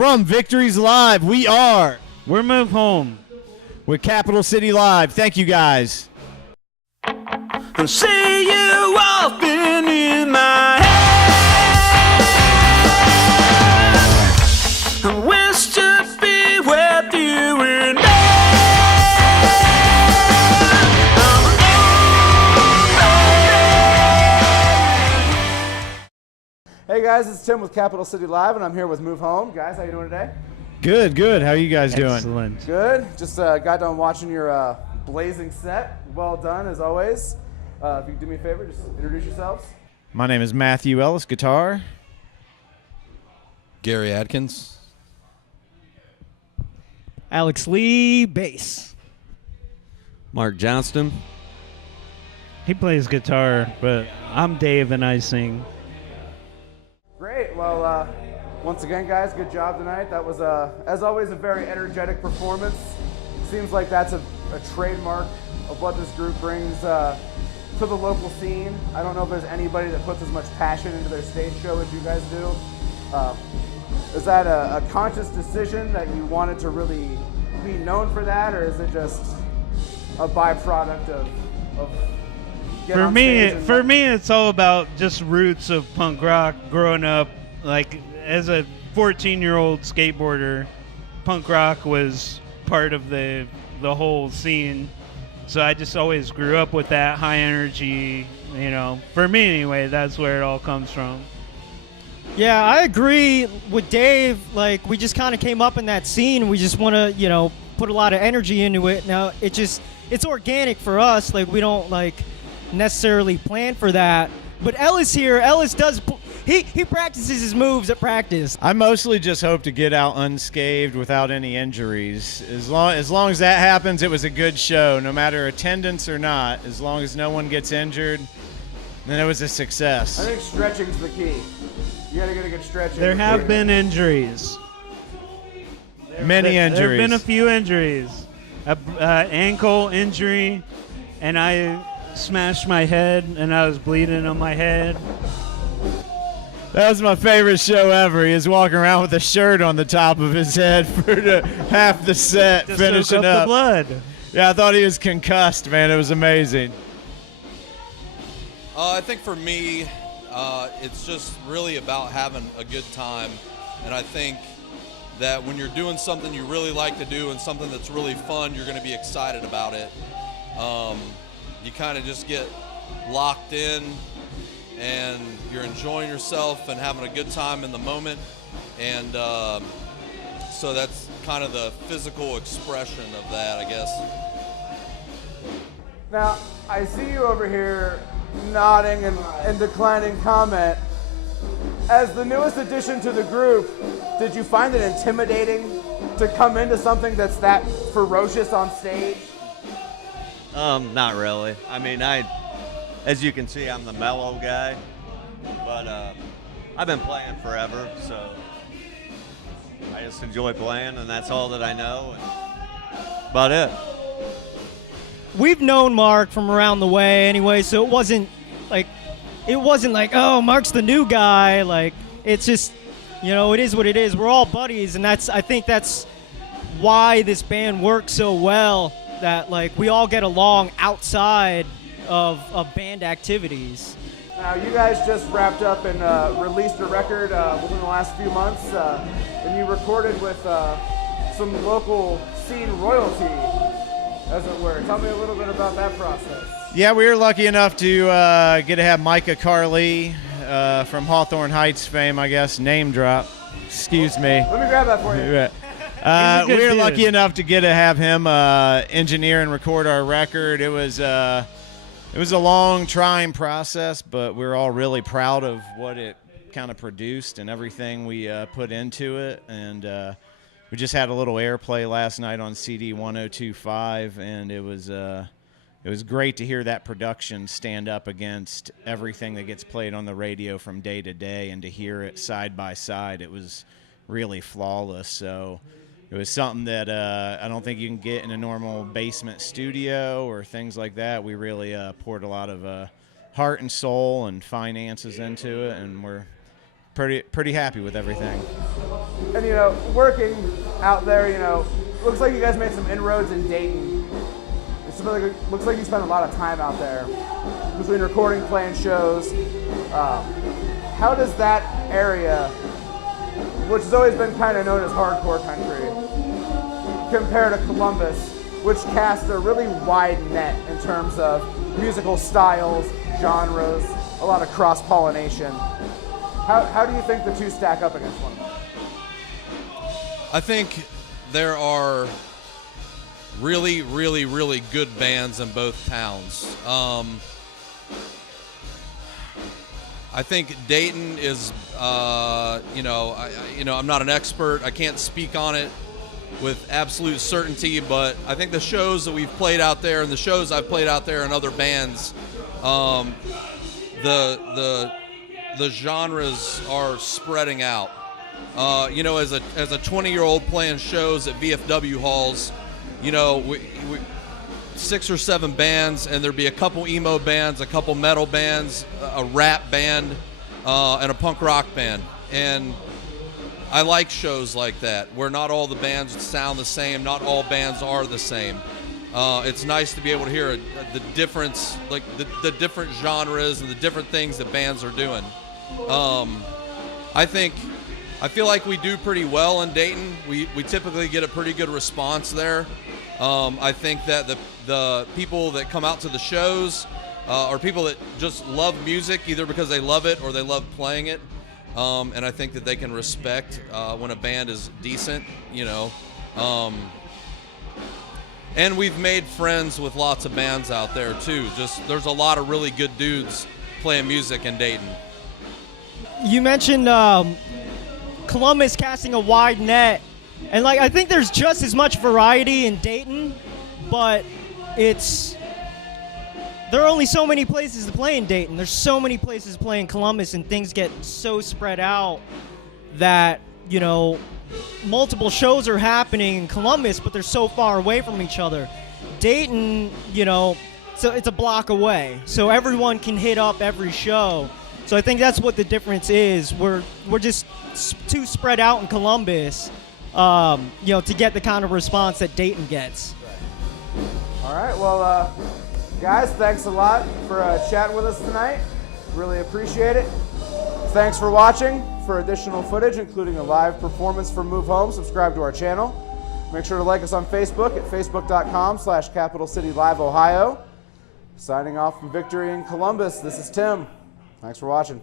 From Victories Live, We're Move Home with Capital City Live. Thank you, guys. See you often in my head. I wish to be with you and Hey guys, it's Tim with Capital City Live, and I'm here with Move Home. Guys, how you doing today? Good. How are you guys doing? Excellent. Good. Just got done watching your blazing set. Well done, as always. If you could do me a favor, just introduce yourselves. My name is Matthew Ellis, guitar. Gary Adkins. Alex Lee, bass. Mark Johnston. He plays guitar, but I'm Dave and I sing. Great. Well, once again, guys, good job tonight. That was, as always, a very energetic performance. Seems like that's a trademark of what this group brings to the local scene. I don't know if there's anybody that puts as much passion into their stage show as you guys do. Is that a conscious decision that you wanted to really be known for that, or is it just a byproduct of For me, it's all about just roots of punk rock. Growing up, like as a 14-year-old skateboarder, punk rock was part of the whole scene. So I just always grew up with that high energy. You know, for me anyway, that's where it all comes from. Yeah, I agree with Dave. Like, we just kind of came up in that scene. We just want to, put a lot of energy into it. Now, it's organic for us. Like, we don't, necessarily plan for that. But Ellis here, does, he practices his moves at practice. I mostly just hope to get out unscathed without any injuries. As long as that happens, it was a good show, no matter attendance or not. As long as no one gets injured, then it was a success. I think stretching's the key. You got to get a good stretch. There have been injuries. Many injuries. There have been a few injuries. Ankle injury, and I smashed my head, and I was bleeding on my head. That was my favorite show ever. He was walking around with a shirt on the top of his head for half the set, Just finishing soak up up. the blood. Yeah, I thought he was concussed, man. It was amazing. I think for me, it's just really about having a good time. And I think that when you're doing something you really like to do and something that's really fun, you're going to be excited about it. You kind of just get locked in and you're enjoying yourself and having a good time in the moment. And so that's kind of the physical expression of that, I guess. Now, I see you over here nodding and declining comment. As the newest addition to the group, did you find it intimidating to come into something that's that ferocious on stage? Not really. I mean, as you can see, I'm the mellow guy, but I've been playing forever, so I just enjoy playing, and that's all that I know, and about it. We've known Mark from around the way anyway, so it wasn't like, oh, Mark's the new guy. Like, it's just, it is what it is. We're all buddies, and I think that's why this band works so well, that, we all get along outside of band activities. Now, you guys just wrapped up and released a record within the last few months, and you recorded with some local scene royalty, as it were. Tell me a little bit about that process. Yeah, we were lucky enough to get to have Micah Carlee from Hawthorne Heights fame, I guess, name drop. Excuse me. Let me grab that for you. We were lucky enough to have him engineer and record our record. It was a long, trying process, but we're all really proud of what it kind of produced and everything we put into it. And we just had a little airplay last night on CD 102.5, and it was great to hear that production stand up against everything that gets played on the radio from day to day, and to hear it side by side. It was really flawless. So it was something that I don't think you can get in a normal basement studio or things like that. We really poured a lot of heart and soul and finances into it, and we're pretty happy with everything. And, working out there, looks like you guys made some inroads in Dayton. Looks like you spent a lot of time out there between recording, playing shows. How does that area, which has always been kind of known as hardcore country, compare to Columbus, which casts a really wide net in terms of musical styles, genres, a lot of cross-pollination? How do you think the two stack up against one another? I think there are really, really, really good bands in both towns. I think Dayton is, I'm not an expert. I can't speak on it with absolute certainty, but I think the shows that we've played out there and the shows I've played out there in other bands, the genres are spreading out. As a 20-year-old playing shows at VFW halls, we 6 or 7 bands, and there'd be a couple emo bands, a couple metal bands, a rap band, and a punk rock band. And I like shows like that, where not all the bands sound the same, not all bands are the same. It's nice to be able to hear the difference, like the different genres and the different things that bands are doing. I feel like we do pretty well in Dayton. We typically get a pretty good response there. I think that the people that come out to the shows are people that just love music, either because they love it or they love playing it. And I think that they can respect when a band is decent, And we've made friends with lots of bands out there too. There's a lot of really good dudes playing music in Dayton. You mentioned Columbus casting a wide net, and I think there's just as much variety in Dayton, but there are only so many places to play in Dayton. There's so many places to play in Columbus, and things get so spread out that multiple shows are happening in Columbus, but they're so far away from each other. Dayton, so it's a block away, so everyone can hit up every show. So I think that's what the difference is. We're just too spread out in Columbus, to get the kind of response that Dayton gets. All right, well, guys, thanks a lot for chatting with us tonight. Really appreciate it. Thanks for watching. For additional footage, including a live performance from Move Home, subscribe to our channel. Make sure to like us on Facebook at facebook.com/Capital City Live Ohio. Signing off from Victory in Columbus, this is Tim. Thanks for watching.